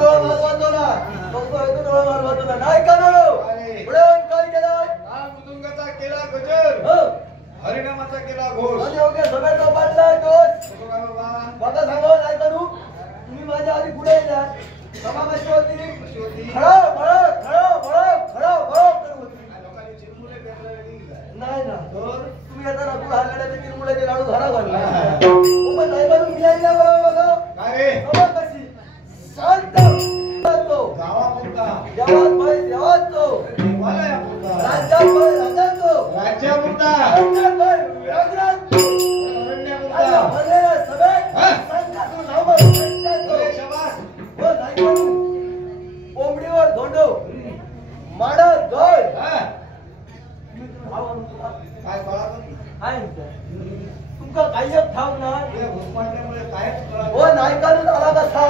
डोळा मारवातो ना तो डोळा मारवातो ना नाही का नो पुढे काय केलं मृदुंगाचा केला गजर हरिनामाचा केला घोष आणि ओके सगळ्याचा बांधलाय दोष बघा सांगा नाही का तू तुम्ही माझ्या आधी पुढे येणार सभा कशी होती खळो खळो खळो खळो खळो खळो लोकांनी चिरमुले पेरले नाही ना तुम्ही आता रातून हालण्याचे चिरमुल्याचे लाडू घरा घालला पण नाही का तुम्ही यायला बघा काय रे सभा कशी शांत तो गावापुरता देवात बाई देवात तो देवालया पुरता राज्यात बाई राज्यात तो राज्यापुरता राज्यात बाई व्याघ्रात तो अरण्यापुरता भरलेला सभे संघातून नाव राज्यात तो शाबास हो नाही करू कोंबडीवर धोंडो माडा गळ काय कळा काय तुमका काही एक ठाव ना हे घुसमटल्यामुळे काय कळा हो नाही काढून आला कसा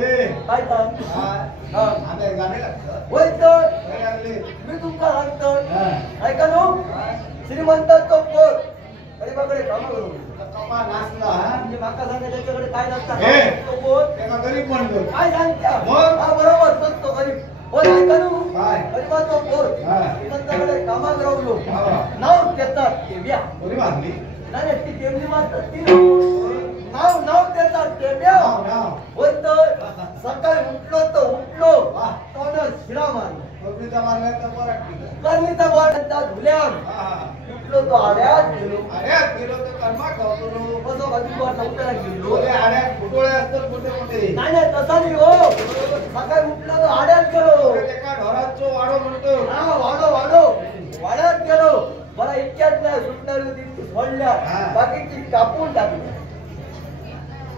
ए काय सांग आम्ही गाणे लागतं होय तर काय लागले मी तुमका सांगतो ऐका नो श्रीमंत तो पोर गरीबाकडे काम करू कपा नाचला म्हणजे माका सांगा त्याच्याकडे काय हे. नसतं तो पोर त्याला गरीब म्हणतो काय सांगता मग? हा बरोबर तो गरीब हो ऐका नो काय? गरीबाचा पोर हा. श्रीमंताकडे कामात राहलो हा. नाव देतात टेब्या बरी मारली नाही ती टेबली मारतात ती नाव नाव देतात टेब्या नाव नाव होय तर सकाळी उठलो तर उठलो वाह. तोंडात शिरा मारला बकरीचा मारल्यानंतर पराठी कर्मीचा वाटा धुल्यान उठलो तो आड्यात गेलो अरे गेलो तर कर्मा खावतो कसं कधी वर नव्हत्याला गेलो ओले आड्यात फुटोळे असतात मोठे मोठे नाही नाही तसा नाही हो सकाळी उठलो तर आड्यात गेलो एका ढोराचो वाडो म्हणतो हा वाडो वाडो वाड्यात गेलो मला इतक्यात नाही सुटणार होती ती सोडल्या हा. बाकीची कापून टाकली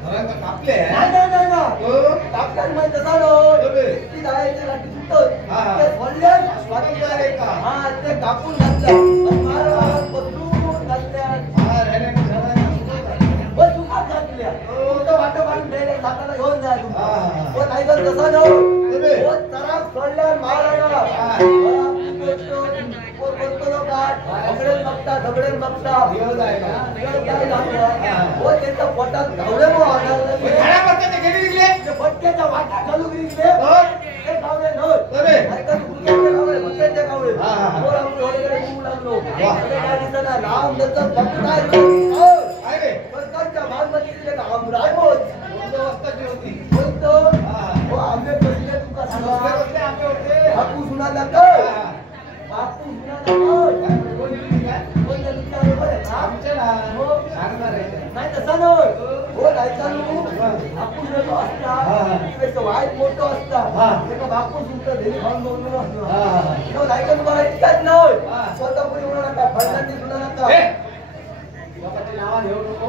ढोरांना कापले नाही नाही नाही ना हो. कापल्यात माहिती तसा नो बरोबर. ती जायची गाठी सुटत हा, हा. ते सोडल्या स्वातंत्र्य आहे का? हा ते कापून घातल्या आणि महाराज बदलून घातल्या हा राहिल्याने सगळ्यांना बस चुका घातल्या तो वाटो काढून द्यायला हाताला घेऊन जाय हा, हा. हो नाही तर तसा नो बरोबर. हो तराप सोडल्या महाराजा हा. सगळे बघता देव जायला. हो त्यांच्या पोटात धावले फटक्याच्या वाटा घालू गेले ते गावले भक्तांच्या गावले हा, हा, हा. लागलो वाह. काय दिसना लांब देतात भक्ताय काय रे सरकारच्या भागवतीचे काम रायबोज कोणत्या वाजताची होती बोलतो हा. हो आंबे बसले तुमका बसले सांगा बसले आंबे होते बापू सुनाला काय हा. बापू सुनाला काय काय कोण दिली काय कोणत्या तुमच्या बरोबर आहे ना आमच्या ना हो. सांगणार आहे नाही तसा नाही हो जायचा बापू नको असता हा. त्याचं वाईट मोठं असता हा. त्याचा बापू सुद्धा धरी खाऊन बोललो हा, हा. असतो जायचं तुम्हाला इतक्यात नाही हा. स्वतः पुढे म्हणू नका फळांनी सुद्धा नका ए! लोकांची नावं घेऊ नको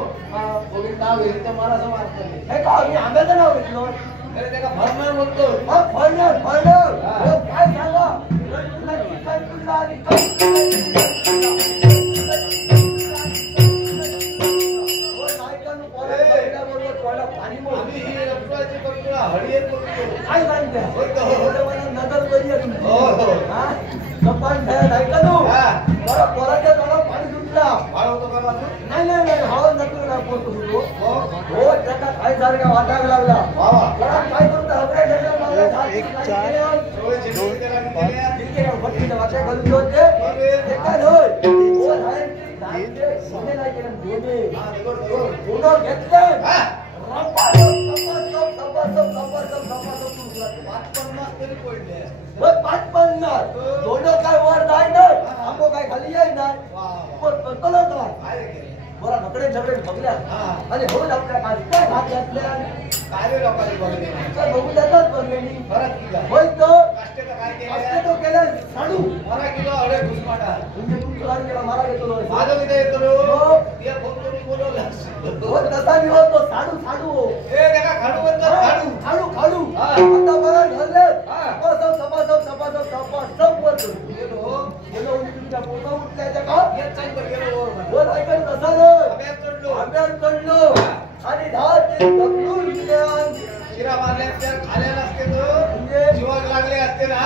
कोणी नाव घेईल तर मला असं वाटतं हे का मी आंब्याचं नाव घेतलं अरे त्याला भरणार बोलतो मग फळणार फळणार हा. हो, काय सांगा तुला काय तुला आणि काय हो, नायकानं पोराला बघितल्याबरोबर पोराला पाणी मोड. आम्ही ही रक्ताची करतो हळीत करतो काय सांगते हो, हो. एवढं मला नजर बरी आहे तुमची. हो, हो. हा? कपाट ठेवा, नाही का तू? हा. मला पोराच्या तोंडात पाणी सुटला बाळ होतो का माझं नाही नाही नाही हवा नकळून आपण सुटलो हो हो त्याचा काय सारखा वाटायला लागला वा वा जरा काय करतो हबऱ्या ठेवल्या लागला, हात एक, नाही चार. केल्या. सगळे जिंकून त्याला दिलेल्या. जिरके या भट्टीच्या वाट्या घालून ठेवते. ते काय होय? हो, नाही. नाही ते सोने नाही केलं, दोन्ही. हा, दगड, दगड. दोनं घेतले. हा. सपासप, सपासप, सपासप, सपासप सुटला. 550 तरी पडले बघ, 550. दोनं काय वर जाय नाही, आंबो काय खाली येई नाही. वा वा पण कळलं काय? काय रे केलं? बरं ढकळे ढकळे बघल्या हा. आणि हो आपल्या काय भात घातल्या काय रे लोकांनी बघले काय बघू देतात बघलेली फरक किती आहे? होय तर काष्टेचं काय असते केलं तो केलं साडू मला किलो अडे घुसमाटा म्हणजे तू तुला केला मला घेतो लो. माझं किती येतो रो हो. या फोन करून बोलवलं हो तसा नाही होत तो साडू साडू ए त्याला खाडू म्हणतात खाडू खाडू खाडू हा. आता मला धरले हा. सपासप सपासप सपासप वर गेलो गेलो तुमच्या पोटा उठल्याच्या का येत चाल पर गेलो हो ऐकत तसा नाही अभ्यास चढलो अभ्यास चढलो आणि 10 ते ढकलून दिले शिरा मारल्या त्या खाल्याला असते तो म्हणजे जीवाक लागले असते ना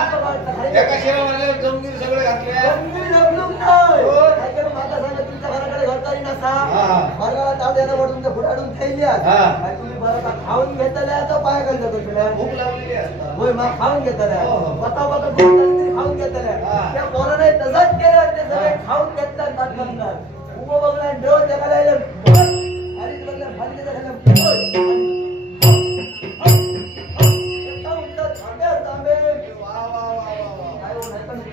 एका शिरा मारल्यावर जमगीर सगळे घातले गंभीर ढकलून नाही हो. ऐकत माझा सांगा तुमच्या घराकडे घरचाही नसा हा. मला तावड्याला वडून तुमच्या फुटाडून थैल्या हा. तुम्ही बरं का खाऊन घेतल्या तर पाय घालतो तुला भूक लागलेली असतात होय मग खाऊन घेतल्या हो, हो. बता बता तरी खाऊन घेतल्या हा. त्या पोराने तसंच केलं ते सगळे खाऊन घेतलं नंतर उभं बघला डोळ त्याला आणि बघला खाली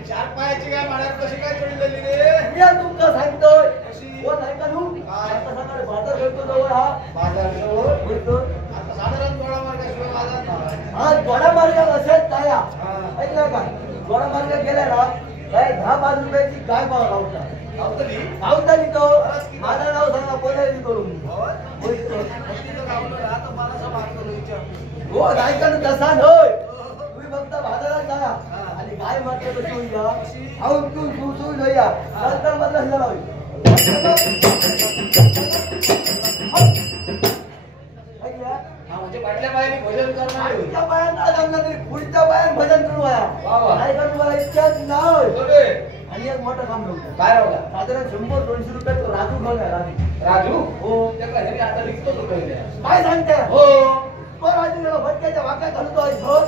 चार पायाची काय माळ्यात कशी काय चढलेली रे? तुमका सांगतोय कशी? हो नाही का तू काय? आता सकाळी बाजार भेटतो जवळ हा बाजार जवळ भेटतो आता साधारण थोडा मार्गाशिवाय बाजार नाही. हा गोडा मार्ग असेल काय हा. ऐकलं का गोडा मार्ग गेला ना काय 10-5 रुपयाची गाय पाव लावता गावतली? लावता तो माझं नाव सांगा बोलायला करून होय? बोलतो तिथं गावलं ना, तर मला असं वाटतं विचार. हो नाही का तसा होय तुम्ही फक्त बाजारात जा आणि काय मात्र बसून या खाऊन तू सुसून या नंतर मात्र हिला होईल हा, म्हणजे पाटल्या पायाने भोजन करणार आहे. आजच्या बायांना जमलं तरी पुढच्या बायां भजन करू या वा वा. नाही का तुम्हाला इच्छाच नाही बोले. आणि एक मोठं काम नव्हतं काय रावला? साधारण 100-200 रुपये तो राजू घेऊन या राजू राजू? हो त्याला ह्याने आता विकतो तो पहिले. काय सांगते हो. तो राजू गेला भटक्याच्या वाक्यात घालतो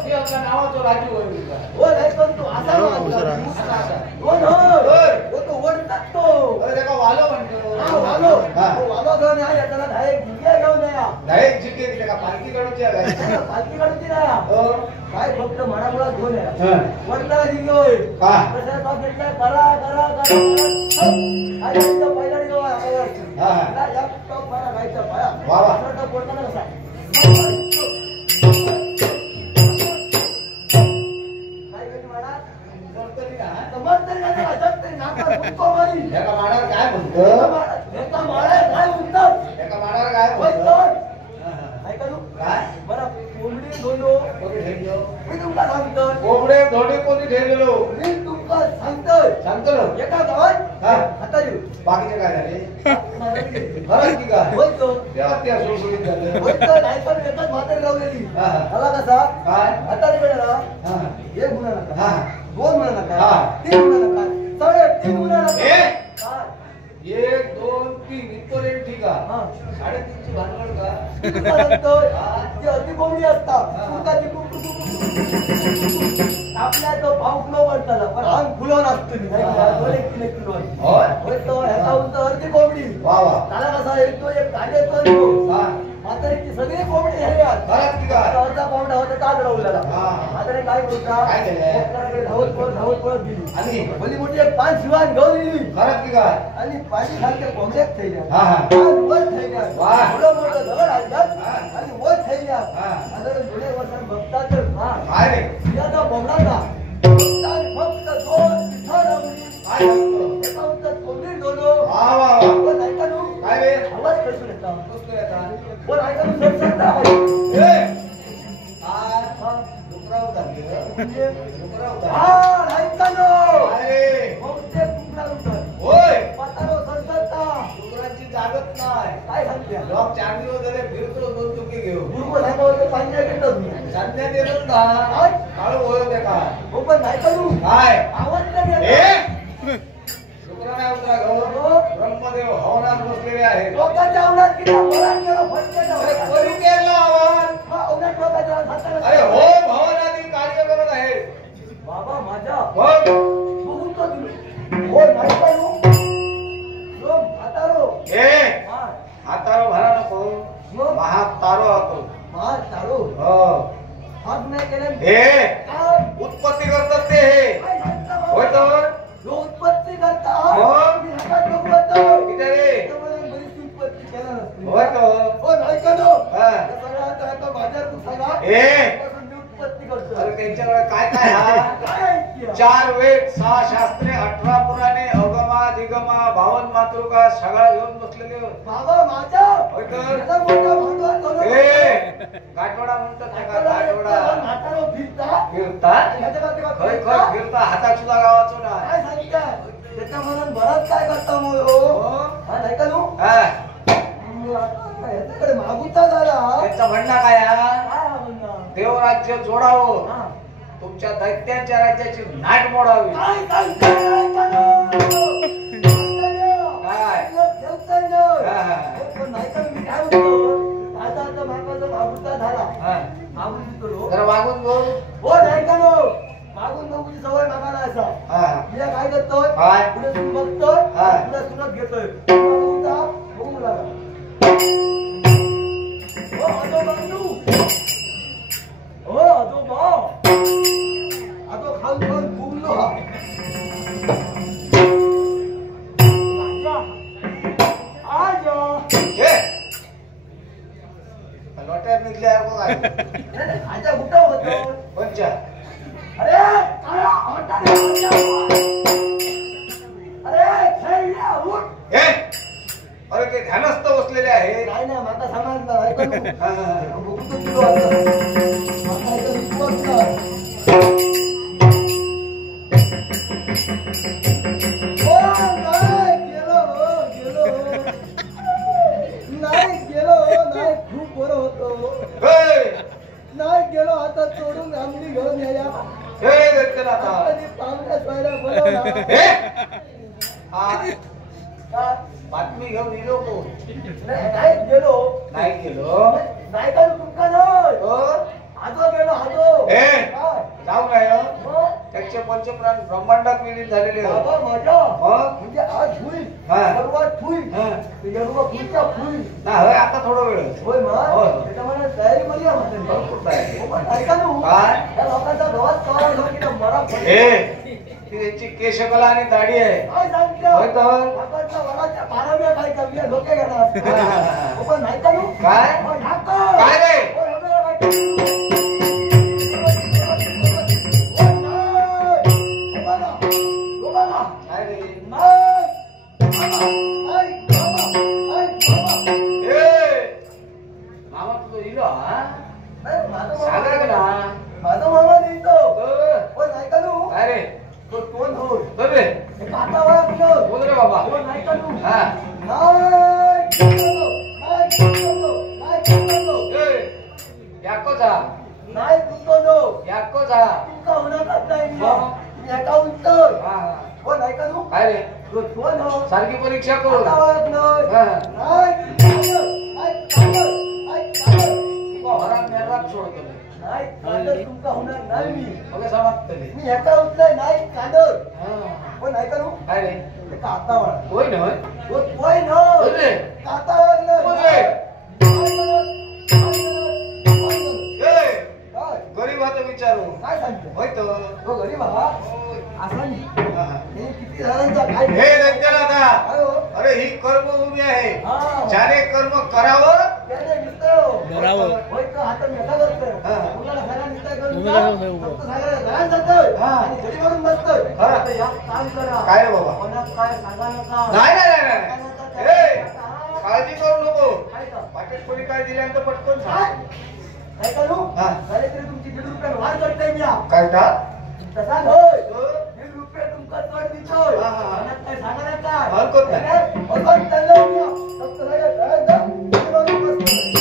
मी आपल्या नावाचा राजू होय मुलगा. हो नाही पण तू असा असा, असा. हो ना हो तो ओढतात तो अरे त्याला वालो म्हणतो. हा वालो हा. तो वालो घेऊन या त्याला धाय गिंग्या घेऊन या डायरेक्ट जिंके दिले का पालखी काढूची आहे काय? पालखी काढून या हो. काय फक्त मनामुळा घेऊन या हा. वरताला गिंगोय हा. कसं तो घेतला करा करा करा आणि तो पहिला दिलो हा. या टॉप मारा गायचा पाया वा वा. असं तो बोलताना कसा काय कधी म्हणा करतली ना? समजतरी नाही अजब तरी नाका फुटको मारी एका माडावर काय म्हणतो? एका माळ्या काय म्हणतात एका माडावर काय होय म्हणतो? तर. हा, हा. ऐका तू काय? बरं कोंबडी दोनो कोणी ठेवलो? मी तुमका सांगतो कोंबडे धोडे कोणी ठेवलेलो? मी तुमका सांगतोय सांगतो ना. एका गावात हा. हातारी बाकीचे काय झाले? खरंच की काय? होय तो त्या त्या सुळसुळीत झालं. होय तो नाही पण एकच म्हातारी लावलेली हा, हा. मला कसा काय? हातारी मिळाला हा. एक गुन्हा नका हा. 2 गुन्हा नका हा. 3 गुन्हा नका 3.5 गुन्हा नका ए? काय? 1, 2, 3 इथपर्यंत ठीक आहे. हा. 3.5ची भानगड का? मी तुला सांगतोय ती अति कोंबडी असतात हा. फुलकाची आपल्या तो भाव किलो वाटताना पण आम फुलो नसतो मी हा. 2-3 किलो होय? होय तो ह्याचा उंच अर्धी कोंबडी वा वा. त्याला कसा येतो एक कांदे तो हा. म्हातारीची सगळी कोंबडी ह्याच्यात खरंच की काय? अर्धा कोंबडा होता ताज राहुल्याला हा. म्हातारे काय बोलता काय केलंय? डॉक्टराकडे धावत पळत गेली आणि? भली मोठी एक 5 शिवान घेऊन येली खरंच की काय? आणि पाणी सारख्या कोंबड्यात ठेवल्या हा, हा. पाच वर ठेवल्या वा. एवढं मोठं दगड आणतात हा. आणि वर ठेवल्या हा. साधारण थोड्या वर्षांत बघतात तर हा काय रे? याचा बोमडाचा फक्त 2 पिठा लावली काय सांगतो? एका उंचात कोंबडी डोलो वा वा वा. पण ऐका तू काय रे? आवाज कसून येता बसतोय आता. पण ऐका तू सडसडता ए! काय? डुकराव झालं. म्हणजे डुकराव झालं. हा ऐका नो काय रे? मग ते कुकला उठत होय. पातारो सडसडता डुकरांची जागत नाही. काय सांगते लोक 4 दिवस झाले फिरतो 2 चुकी घेऊ. गुरुको सांगावं पाणी घेतलं मी संध्या देतच ना. काय? काळू होय ते काय? हो पण नाही करू काय? आवाज नाही ए! येत. डुकरा नाही उतरा गो. ब्रह्मदेव हवनात बसलेले आहेत. लोकांच्या अंगात किती फराक गेलो फटक्याच्या अरे अंगात. करू केला आवाज. हा, अंगात लोकांच्या अंगात हाताला- अरे हो भवनातील कार्य करत आहे. बाबा माझ्या मग बघून तो तुम्ही हो नाही करू यो म्हातारो ए हा हातारो भरा नको. महाग तारो होतो. हा तारो हो. हात नाही केले ए काय उत्पत्ती करतात ते हे. काय सांगता बाबा? होय तर यो उत्पत्ती करता हो. मी हातात बघू होतो. किती रे? त्यामुळे बरीच उत्पत्ती केला नसते. होय तर. हो नाही करू हा. सगळ्यांचा आता बाजार तू सांगा ए त्यापासून मी उत्पत्ती करतो अरे त्यांच्याकडे काय काय हा? काय ऐकते? 4 वेद 6 शास्त्रे 18 पुराणे अवगमा दिगमा 52 मातृका सगळा घेऊन बसलेले होते. बाबा माझा होय तर. एवढा मोठा भांडवल करून ए गाठोडा म्हणतात ना का गाठोडा म्हातारो फिरता फिरतात ह्याच्या बाबतीत काय खय फिरता? खय फिरता हातात सुद्धा गावाचं नाही. काय सांगताय त्याच्या मनात बराच काय करता मग हो? हा नाही का तू हा. ह्याच्याकडे मागुता झाला त्यांचं म्हणणं काय हा? काय हा म्हणणं? देवराज्य जोडावं हा. तुमच्या दैत्यांच्या राज्याची नाट मोडावी. काय सांगताय ऐका ना. काय? ठेवताय ना. हा. पण नाही का मी काय म्हणतो आता आता मागचा मागुता झाला हा. मागून निघतो जरा मागून बोल. हो नाही का नो मागून बघूची सवय मागायला असा हा. मी काय करतोय काय? पुढे तुम्ही बघतोय हा. पुढे सुनत घेतोय बघू लागा हो आजो बंधू हो आजो बा आजो खाऊन खाऊन घुमलो हा आजो ए लोट्यात निघले यार बघ आहे. आजा कुठं होतो कोणच्या? अरे काळा होता रे अरे खेळल्या उठ ए अरे ते ध्यानस्थ बसलेले आहे. नाही ना माता समजला ऐकू हा, हा, हा. बघतो किलो आता माता ऐकू विश्वास कर ओ नाही गेलो नाही खूप बरं होतो ए, नाही गेलो आता तोडून आमली घेऊन या ए, देते ना आता. कधी पाहुण्या सोयऱ्या बोलवला ए, हा, बातमी घेऊन येलो को नाही गेलो नाही गेलो. नाही का तुमका नाही हो? आजो गेलो आजो ए, काय? जाऊ नाही हो. मग? त्याचे पंचप्राण ब्रह्मांडात विलीन झालेले हो. बाबा माझ्या मग? म्हणजे आज होईल हा. परवाच होईल हा. यरुवा पुढच्या होईल ना होय आता थोडा वेळ आहे. होय मग होय. त्याच्यामुळे तयारी करूया म्हणते भरपूर तयारी. हो, पण ऐका ना काय? या लोकांचा गवात कवा लोकीला मरा पडतो. ए, ती त्यांची केशकला आणि दाढी आहे. काय सांगतो होय तर? लोकांच्या वराच्या बाराव्या काय कमी लोके घेणार हा, हा, हा. हो, पण ऐका ना काय? हो, ढाका. काय रे? हो, ढाका, काय करू? हो, नाही. हो, बघा. हो, बघा. काय रे? नाही. बाबा. नाही, बाबा. नाही, बाबा. ए, मामा तुझं इलो हा? नाही, माझा सांगा का मामा ना? माझा मामा लिहितो अ, हो नाही का तू काय रे? तो कोण होय बोल रे. हे काका ओळखलं बोल रे बाबा. हो नाही का तू हा. ए, याको जा. नाही तुमको नो याको जा. तुमका होणारच नाही मी. हो. मी एका उंचर हा, हा. हो नाही का तू काय रे? तो कोण हो सारखी परीक्षा करू. काका ओळखलं हा. तुका हराम नेरात सोडतो. नाही कांदर तुमका होणार नाही मी मग समजतले. मी एका उचलाय नाही कांदर हा. हो नाही का तू काय रे? ते काका वाळ होय ना होय? तो कोण हो बोल रे. काका ओळखलं बोल रे. ए, काय गरीब आता विचारू. काय सांगतो होय तर. तो गरीब हा होय. असा नाही हा, हा. हे किती जणांचा काय हे रंजन आता. काय हो अरे ही कर्मभूमी आहे. हा ज्याने कर्म करावं त्याने निघतो बराबर. होय तो हातात मेटा करतोय हा. मुलाला सगळा निघताय करून मुलं जा. जाऊ दे. फक्त सगळ्या घरात जातोय हा. आणि घरी वरून बसतोय हा. आता या काम करा काय रे बाबा? कोणाला काय सांगा नका नाही नाही नाही नाही. ए, हा. काळजी करू नको. काय का? पाकिट कोणी काय दिल्यानंतर पटकन काय? सांग. काय करू हा. झाले तरी तुमची 1.5 रुपये वाढ करतोय मी हा. काय का? तसा होय तो? 1.5 रुपये तुमका चढ देतोय हा, हा, हा. मनात काय सांगा नका हरकत नाही. अगं चाललंय मी हा. फक्त सगळ्या घरात जा. घरी वरून बसतोय.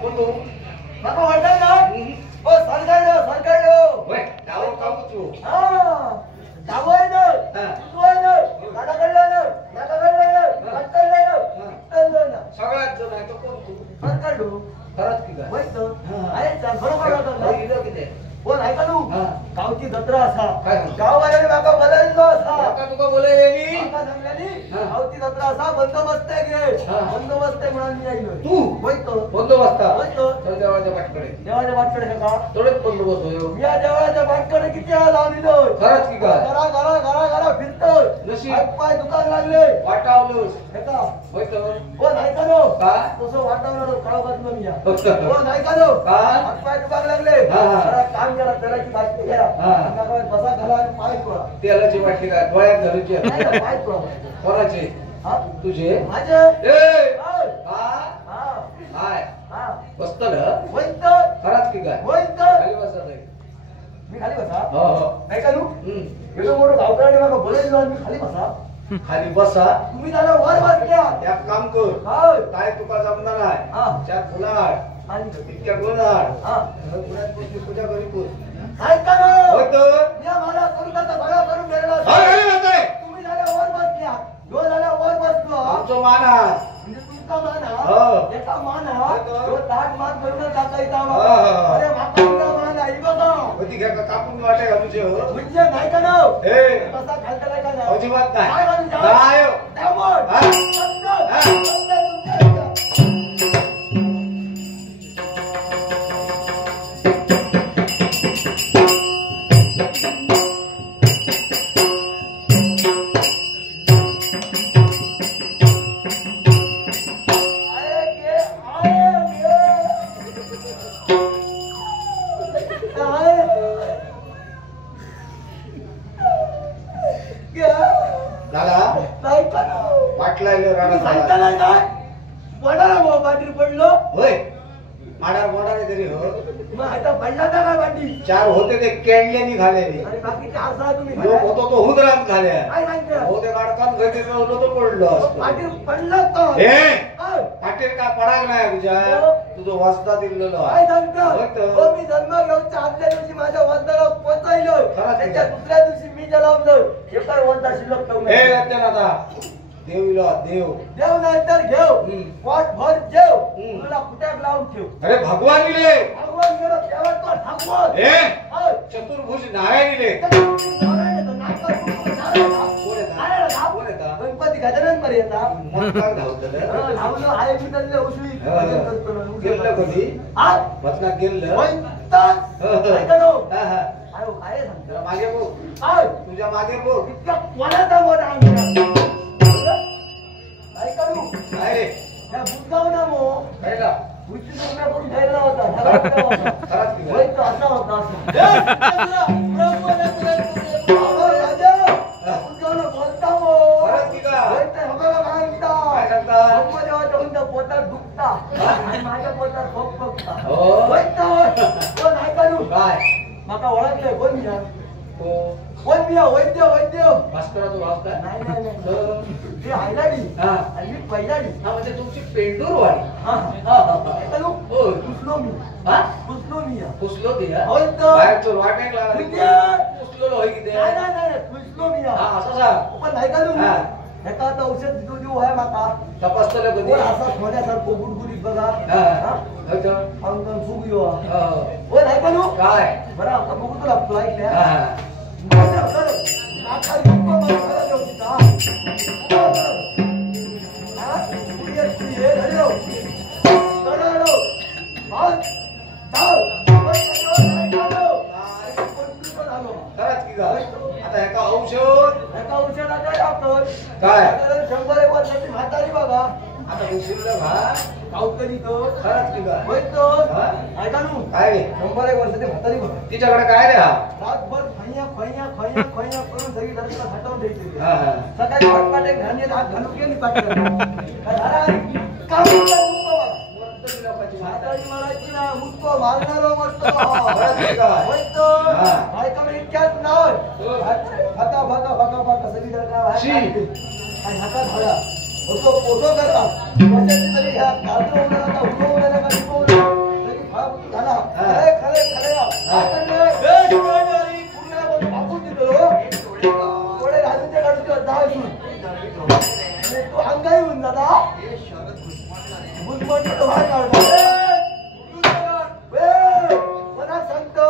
कोण तू माका वळताय ना ओ सरकाळ होय डाव कामू तू डावय ना तुझोय ना गाडा काढला ना नाका काढला ना काढला ना सगळ्यात जण आहे तो कोण तू सरकाळ खरंच की काय होय तो आहे चाल बरोबर होता इथं किती कोण आहे का तू गावची जत्रा असा काय? गाववाल्याने माका बोलायलो असा का तुका बोलायलेली माका सांगल्यानी गावची जत्रा असा बंदोबस्त आहे गे बंदोबस्त आहे म्हणून मी आइलो तू होय तो बंदोबस्त होय तो चल देवाच्या पाठकडे देवाच्या वाटकडे हे का थोडेच बंदोबस्त होयो मी या देवाच्या वाटकडे किती वेळा लावलेलो खरंच की काय घरा घरा घरा घरा फिरतो नशीब. हात पाय दुकान लागले वाटावलोस हे का होय तर कोण आहे का नो का तसं वाटावलं काळ बातमी मी या फक्त कोण आहे का नो का हात पाय दुकान लागले हा. जरा काम करा त्याची बातमी घ्या हा. नका बसा घाला आणि पाय पळा तेलाची वाटली काय डोळ्यात घालूची नाही ना, पाय पळा कोणाचे हा तुझे माझे ए हा हा हा हाय हा बसतल वैत खरंच की काय वैत खाली बसत आहे मी खाली बसा हो हो नाही का तू हम्म. एवढं मोठं गावकऱ्याने मला बोलायला लावून मी खाली बसा खाली बसा तुम्ही त्याला वर बसल्या एक काम कर हा काय तुका जमणार नाही हा. त्यात गुन्हाळ आणि इतक्या गुन्हाळ हा गुन्ह्यात बसली पूजा करी तू काय करो होय तर या मला करून आता बघा करून गेलेला हाय, खाली बसतोय. तुम्ही झाल्या वर बसल्या ह्यो झाल्या वर बसलो आमचं माना म्हणजे तुमचा मान हो. हा एका मान हा हो. ह्यो ताट मान करून टाकायचा हो. अरे माका तुझा मान आहे बघा होती घ्या का कापून वाटे घालूचे हो म्हणजे नाही का नाव ए कसा खालचा का नाव अजिबात नाही काय घालून जाऊ? नाही हो. त्यामुळं हा. समजत. हा. समजत तुमच्या. आये गे, आये गे. आये. गे. झाला नाही का नाव? वाटला तुम्ही राणा सांगता नाही काय? वडाला भाऊ बाटली पडलो होय माडार मोडारे तरी हो मग आता पडला का काय बाटली चार होते ते केंडले निघालेले आणि बाकी चार सहा तुम्ही लोक खाल्ल्या? होतो तो हुदरात झाल्या काय सांगता होते गाडकात घरी तो पडलो असतो बाटली पडलं का हे काय पाटील काय पडाग नाही तुझ्या तुझं वाजता दिलेलं काय सांगता होय तर. हो, मी जन्म घेऊनच्या आदल्या दिवशी माझ्या वंदाला पोचायलो खरंच की त्याच्या काय? दुसऱ्या दिवशी मी जलावलो हे काय वंदा शिल्लक ठेवून हे येते ना आता देव इलो देव देव नाही तर घेऊ हम्म. पोट भर जेव हम्म. तुला कुट्याक लावून ठेव अरे भगवान इले भगवान गेलो देवा तो ठाकवत हे होय. चतुर्भुज नारायण इले नारायण नाका कोण येता? कोण येता? गणपती गजानन मध्ये येतात मग काय धावतलं धावलं आहे मी त्यांना उचली गेलं कधी आज वचनात गेलं वैताग हो, हो. ऐका नो हा, हा. अरे काय सांगतो जरा मागे बघ काय तुझ्या मागे बघ इतका कोणाचा मोठा आमचा ऐका नो काय रे त्या बुद्धाव ना मो कळला उच्च सोन्या करून ठेवला होता ठरवला होता. खरंच की काय? वैत असा होता असं. बाबा राजा, बुद्धावनं बोलता हो. खरंच की काय? वैत हवाला घालता. काय सांगता? ब्रह्मदेवाच्या उंच पोटात दुखता आणि माझ्या पोटात भोग बघता. हो. वैत कोण ऐका नो? काय माका ओळखलंय कोण मी हा? तो कोण मी हा? वैद्य वैद्य भास्कराचा भाव काय नाही नाही नाही तर, ती हायलाडी हा. आणि मी पहिलाडी हा म्हणजे तुमची पेंडूरवाडी हा हा, हा, हा. ऐका नो? होय. पुसलो मी हा पुसलो मी हा. पुसलो ते हा? होय तर. बाहेर चोर वाट नाही लागला म्हणजे? पुसलो होय की ते नाही नाही नाही पुसलो मी हा हा. असं सांग पण ऐका नो हा. एका आता औषध देऊ देऊ आहे माका तपासतलं कधी कोण असा सोन्यासारखं गुडगुडीत बघा हा हा? होय तर. अंगण फुग येऊ हा. हा. कोण ऐका नो? काय बरं आता बघू तुला तू ऐकल्या हा, हा. माझ्या घरात नाकात गुप्पा माझ्या घरात येऊ तिथं, हा? हा? पुढे ये, पुढे ये, घरी येऊ. घरी येऊ. हात, धाव. पण त्याच्यावर नाही खालो. आणि पण तू पण आलो. खरंच की काय आता एका औषध एका औषधाचा डॉक्टर काय? साधारण 100 वर्षाची म्हातारी बघा आता उशिरलं भा गावकरी तो खरंच की काय होय तो हा? ऐका नू काय रे 100 वर्षाची म्हातारी बघा तिच्याकडे काय रे हा रातभर खैया खैया खैया खैया करून सगळी घराला हटवून द्यायची हा, हा. सकाळी फटफाटे घालणे हात घालून गेली पाठी काम वरती लोकांची म्हातारी. म्हातारी म्हणायची ना मुक्को मारणारो मरतो खरंच की काय? होय तो हा. ऐका ना इतक्यात नाव हो. फका फका फका फका सगळी घराला शी. आणि हातात धरा पोसो पोसो करा वर्षाची तरी ह्या कालचं उन्हाळा उन्हाळा भागून देतो थोडे घालून काढतो जाऊन तू अंगाई होऊन जाता बुजमंत बाहेर काढतो मला सांगतो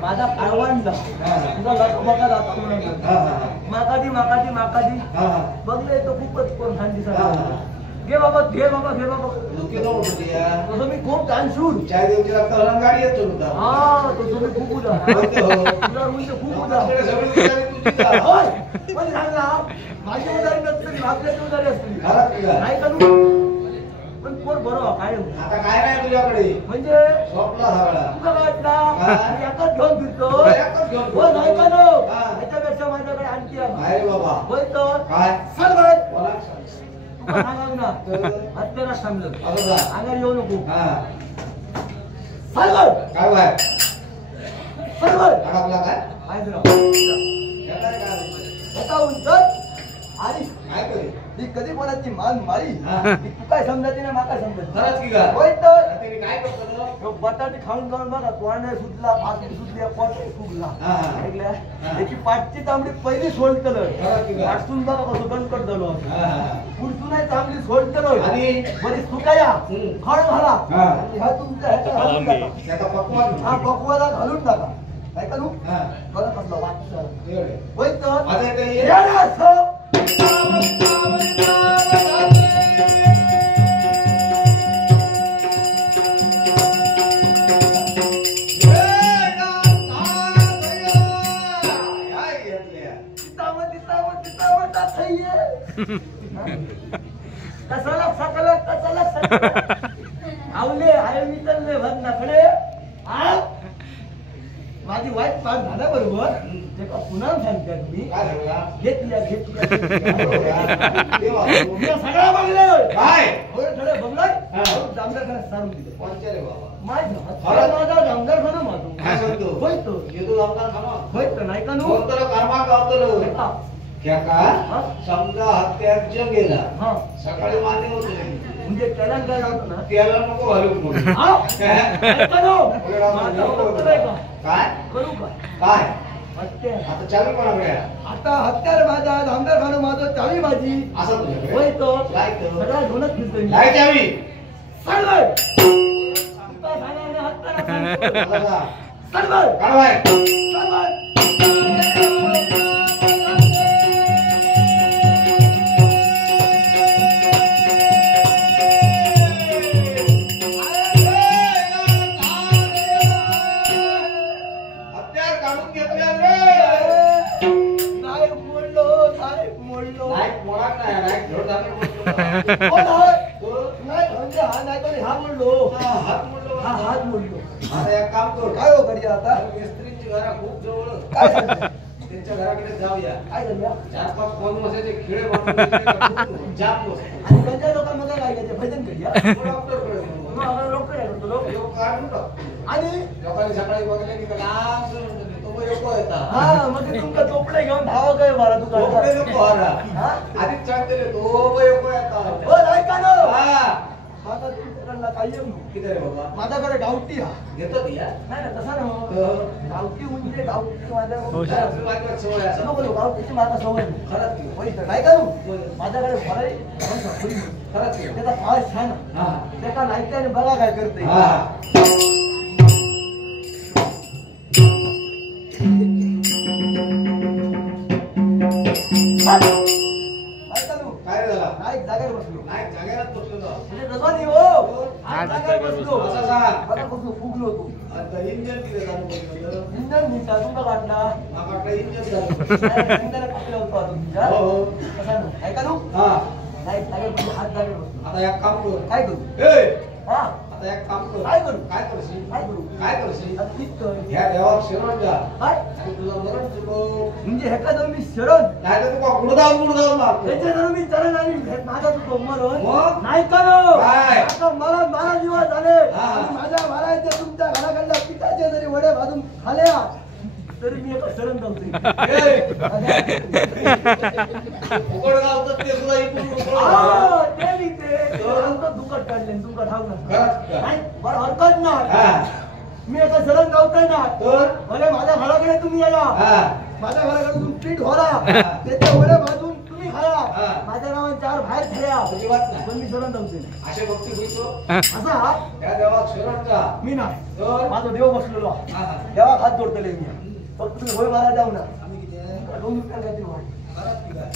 माझा काळवांडा तुझा बघा जातो माकादी माकादी माकादी बघले तो खूपच कोण छान दिसत घे बाबा घे बाबा घे बाबा तसं मी खूप डान्सूर गाडी येतो हा तसं मी खूप उदा खूप उदा पण सांगा माझी उदारी नसतली आपल्याची उदारी असतली नाही का पण कोण बरोबर काय आता काय नाही तुझ्याकडे म्हणजे स्वप्न झाला तुला वाटला एकच घेऊन फिरतो नाही का नो त्याच्यापेक्षा माझ्याकडे आणखी आहे बाबा बोलतो काय सांग सांगा ना हत्याला सांगलं अंगार येऊ नको सांग काय बाय सांग आपला काय आणि काय करे ही कधी कोणाची मान माळी तू काय समजते ना माका समजत खरंच की काय होय तर काय करतो बटाटे खाऊन खाऊन बघा तोंड सुटला भाकरी सुटली पोट फुगला ऐकल्या त्याची पाठची तांबडी पहिली सोडतलं वाटून बघा कसं गणकट झालो पुढसून नाही चांगली सोडतलं आणि बरी सुकाया खळ घाला हा तुमच्या ह्याचा पकवान हा पकवाला घालून टाका काय करू बघा कसलं वाटतं होय तर आवले आहे मी चालले भर नकडे माझी वाईट पाठ झाल्या बरोबर ते का पुन्हा सांगते तुम्ही घेतल्या सगळ्या बघलं काय थोडे बघलं जामदार सारून दिलं माझा जामदार खाना माझो होय नाही का नो समजा हत्याच गेला सकाळी मान्य होत म्हणजे त्याला काय राहतो ना त्याला नको घालू काय करू का काय हत्या आता चालू कोणाकडे आता हत्यार माझा आमदार खाणं माझं चावी माझी असं तुझ्याकडे होय तो काय सगळा घेऊनच फिरतोय काय चावी सरळ सरळ काय हात मोडलो आता एक काम कर काय हो करूया आता मिस्त्रीची घरा खूप जवळ काय सांगते त्यांच्या घराकडे जाऊया काय करूया 4-5 कोण बसायचे खिळे बांधून जाम बस आणि त्यांच्या लोकांमध्ये काय करायचे भजन करूया डॉक्टर कडे डॉक्टर आहे तो लोक योग काढून टाक आणि लोकांनी सकाळी बघले की लांब तो योग येतात हा मग तुमका चोपडे घेऊन धावा काय मारा तू कपडे नको हरा हा आधीच सांगते तो योग येतात हो ऐका ना हा माझा तुमच्याकडला काही येऊ नको किती रे बाबा माझ्याकडे गावठी हा घेतो ती नाही ना तसा ना गावठी म्हणजे गावठी माझ्या सवय असं नको गावठीची माझा सवय खरंच होय तर काय करू माझ्याकडे फराई खरंच त्याचा फाळ छान त्याचा नाही त्याने बघा काय करते काय रे झाला नाही जागेवर बसलो नाही जागेवर बसलो म्हणजे तसा नाही हो जागेवर बसलो असं सांग बघा बसलो फुगलो तू आता इंजन किती चालू केलं इंजन मी तुमचा काढला आपल्याकडे इंजन चालू इंजन कापलं होतं तुमच्या हो कसा नाही ऐका तू हा नाही जागेवर बसलो हात जागेवर बसलो आता एक काम कर काय करू ए हा आता आता एक काम कर. काय करू? काय करशील? काय करू? काय करशील? आता निघतोय. ह्या देवाला शरण जा काय आणि तुला मरण चुकव. म्हणजे ह्याका जाऊन मी शरण नाही तर तुका गुडदाव मारतो. त्याच्या जर मी चरण आणि माझा तू मरण मग? नाही करो. काय? आता मला 12 दिवस झाले हा. आणि माझ्या महाराजच्या तुमच्या घराकडल्या पिठाचे जरी वडे भाजून खाल्या तरी मी एका शरण जाऊ उघडगावचं ते सुद्धा इकडून उघड. ते निघते दुखत काढले तुमका ठाव खरंच का? नाही मला हरकत नाही हा. मी एका शरण जाऊतोय ना तर? भले माझ्या घराकडे तुम्ही या हा. माझ्या घराकडे तुम्ही पीठ भरा त्याचे वडे भाजून तुम्ही खाया हा. माझ्या नावाने 4 बाहेर खेळा अजिबात नाही. पण मी शरण जाऊते असे भक्ती होईतो. असा त्या देवात शरण जा. मी नाही तर? माझा देव बसलेलो आहे. हा. देवा हात जोडतले मी फक्त तुम्ही होय मारा जाऊ ना दोन रुपयाला काहीतरी वाढ. खरंच की काय?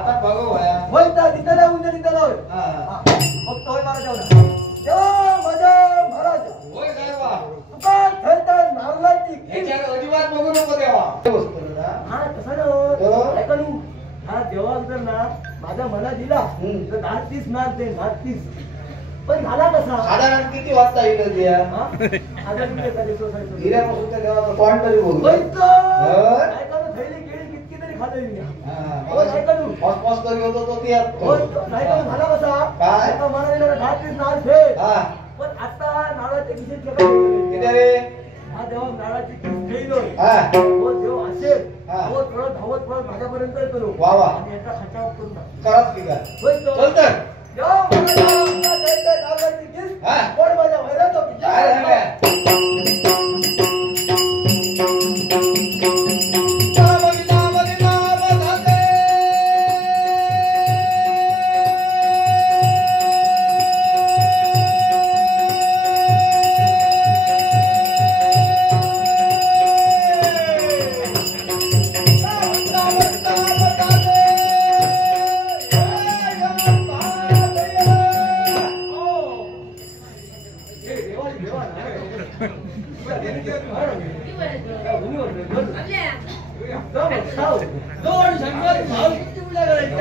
आता बघू भया. होय त्या तिथं नाही उद्या तिथं होय हा. फक्त होय मारा जाऊ ना देवा माझ्या महाराज होय काय बा? तुका खेळता नारळाची ह्याच्यात अजिबात बघू नको देवा. बसतो ना. हा तसा हो. ना ऐका नू हा देवा जर ना माझ्या मनात दिला हम्म. तर 30 नार ते 30 पण झाला कसा साधारण किती वाजता येईल द्या? हा? आता मी एखादी सोसायटी हिऱ्यापासून त्या देवाचं तोंड तरी बोल. होय तर. होय. ऐका नू थैली केळी कितकी तरी खाल्ली मी हा. होय ऐका नू पॉस करी होतो तो ती यात. होय ऐका नू झाला कसा काय? एका मनाला 30 नार ठे हा. पण आता नारळाचे किती किती रे? हा देवा नारळाची किती ठेवलोय हा. हो देव असेल हा. हो थोडं धावत पळत माझ्यापर्यंत करू वा वा. आणि याचा खाचावर करून टाक करत की काय? होय तर. चल तर. देवा माझ्या नारळाची किस हा. कोण माझ्या वैराचा काय विचार झालं? दोन शंकर भाव किती मुला करायची